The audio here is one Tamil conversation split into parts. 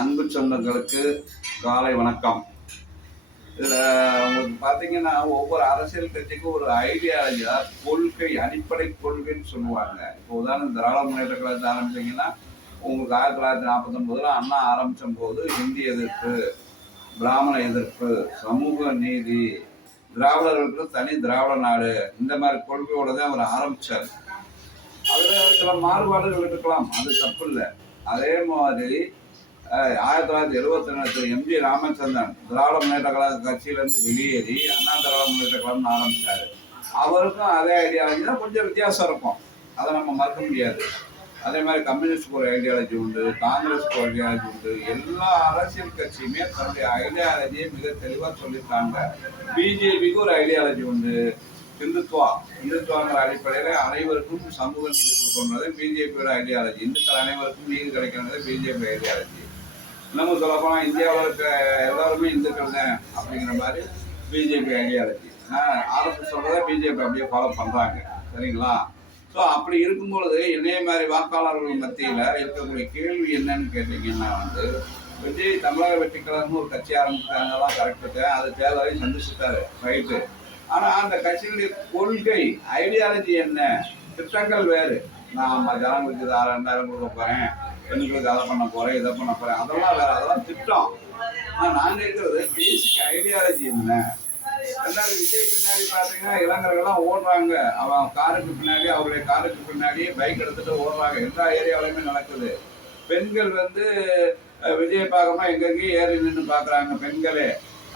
அன்பு சொந்தங்களுக்கு காலை வணக்கம். இதில் உங்களுக்கு பார்த்தீங்கன்னா, ஒவ்வொரு அரசியல் கட்சிக்கும் ஒரு ஐடியாலஜி, கொள்கை, அடிப்படை கொள்கைன்னு சொல்லுவாங்க. இப்போ உதாரணம் திராவிட முன்னேற்ற கழகத்தை ஆரம்பிச்சிங்கன்னா, உங்களுக்கு 1949 அண்ணா ஆரம்பித்த போது ஹிந்தி எதிர்ப்பு, பிராமண எதிர்ப்பு, சமூக நீதி, திராவிடர்களுக்கு தனி திராவிட நாடு, இந்த மாதிரி கொள்கையோட தான் அவர் ஆரம்பித்தார். அதில் சில மாறுபாடுகள் இருக்கலாம், அது தப்பு இல்லை. அதே மாதிரி 1972 எம்ஜி ராமச்சந்திரன் திராவிட முன்னேற்ற கழக கட்சியிலேருந்து வெளியேறி அண்ணா திராவிட முன்னேற்ற கழகம்னு ஆரம்பித்தார். அவருக்கும் அதே ஐடியாலஜி தான், கொஞ்சம் வித்தியாசம் இருக்கும், அதை நம்ம மறக்க முடியாது. அதே மாதிரி கம்யூனிஸ்டுக்கு ஒரு ஐடியாலஜி உண்டு, காங்கிரஸுக்கு ஒரு ஐடியாலஜி உண்டு. எல்லா அரசியல் கட்சியுமே தன்னுடைய ஐடியாலஜியை மிக தெளிவாக சொல்லியிருக்காங்க. பிஜேபிக்கு ஒரு ஐடியாலஜி உண்டு, இந்துத்துவாங்கிற அடிப்படையில் அனைவருக்கும் சமூக நீதி கொடுக்கணுன்றது பிஜேபியோட ஐடியாலஜி. இந்துக்கள் அனைவருக்கும் நீதி கிடைக்கிறது பிஜேபி ஐடியாலஜி. இன்னமும் சொல்லப்போனால் இந்தியாவில் இருக்க எல்லாருமே இந்துக்கள் தான் அப்படிங்கிற மாதிரி பிஜேபி ஐடியாலஜி. ஆர்எஸ்எஸ் சொல்றதை பிஜேபி அப்படியே ஃபாலோ பண்ணுறாங்க, சரிங்களா? ஸோ அப்படி இருக்கும்பொழுது என்னைய மாதிரி வாக்காளர்கள் மத்தியில் இருக்கக்கூடிய கேள்வி என்னன்னு கேட்டிங்கன்னா, விஜய் தமிழக வெற்றி கழகம்னு ஒரு கட்சி ஆரம்பித்தாங்கலாம், கரெக்டு, அது தேர்தலை சந்திச்சுட்டாரு, ரைட்டு. ஆனால் அந்த கட்சிகளுடைய கொள்கை, ஐடியாலஜி என்ன, திட்டங்கள் வேறு. நான் ஜனங்களுக்கு 2000 கொடுக்க போகிறேன், பெண்களுக்கு அதை பண்ண போகிறேன், இதை பண்ண போகிறேன், அதெல்லாம் வேறு, அதெல்லாம் திட்டம். ஆனால் நாங்கள் இருக்கிறது பேசிக் ஐடியாலஜி என்ன. ரெண்டாவது, விஜய் பின்னாடி பார்த்தீங்கன்னா இளைஞர்கள்லாம் ஓடுறாங்க, அவன் காருக்கு பின்னாடி, அவருடைய காருக்கு பின்னாடி பைக் எடுத்துகிட்டு ஓடுறாங்க, எல்லா ஏரியாவிலையுமே நடக்குது. பெண்கள் விஜய் பார்க்கணும்னா எங்கெங்கேயும் ஏறி நின்று பார்க்குறாங்க பெண்களே.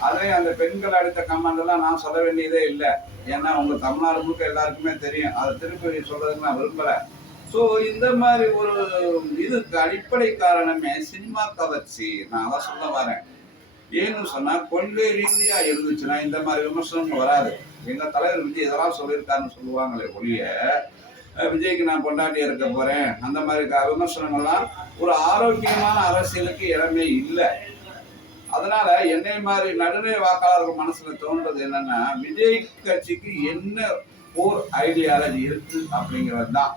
அதே அந்த பெண்கள் அடித்த கமெண்டெல்லாம் நான் சொல்ல வேண்டியதே இல்லை, ஏன்னா உங்கள் தமிழ்நாடு முழுக்க எல்லாருக்குமே தெரியும். அதை திருப்பி சொல்கிறதுக்கு நான் விரும்பலை. ஸோ இந்த மாதிரி ஒரு இதுக்கு அடிப்படை காரணமே சினிமா கவர்ச்சி. நான் அதை சொல்ல வரேன். ஏன்னு சொன்னால், கொள்கை ரீதியாக இருந்துச்சுன்னா இந்த மாதிரி விமர்சனங்கள் வராது. எங்கள் தலைவர் விஜய் இதெல்லாம் சொல்லியிருக்காருன்னு சொல்லுவாங்களே ஒழிய, விஜய்க்கு நான் பொண்டாட்டி இருக்க போகிறேன் அந்த மாதிரி விமர்சனங்கள்லாம் ஒரு ஆரோக்கியமான அரசியலுக்கு இடமே இல்லை. அதனால என்னை மாதிரி நடுநிலை வாக்காளர்கள் மனசுல தோன்றது என்னன்னா, விஜய் கட்சிக்கு என்ன போர் ஐடியாலஜி இருக்கு அப்படிங்கிறது தான்.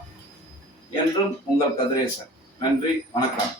என்றும் உங்கள் கதிரேசன். நன்றி, வணக்கம்.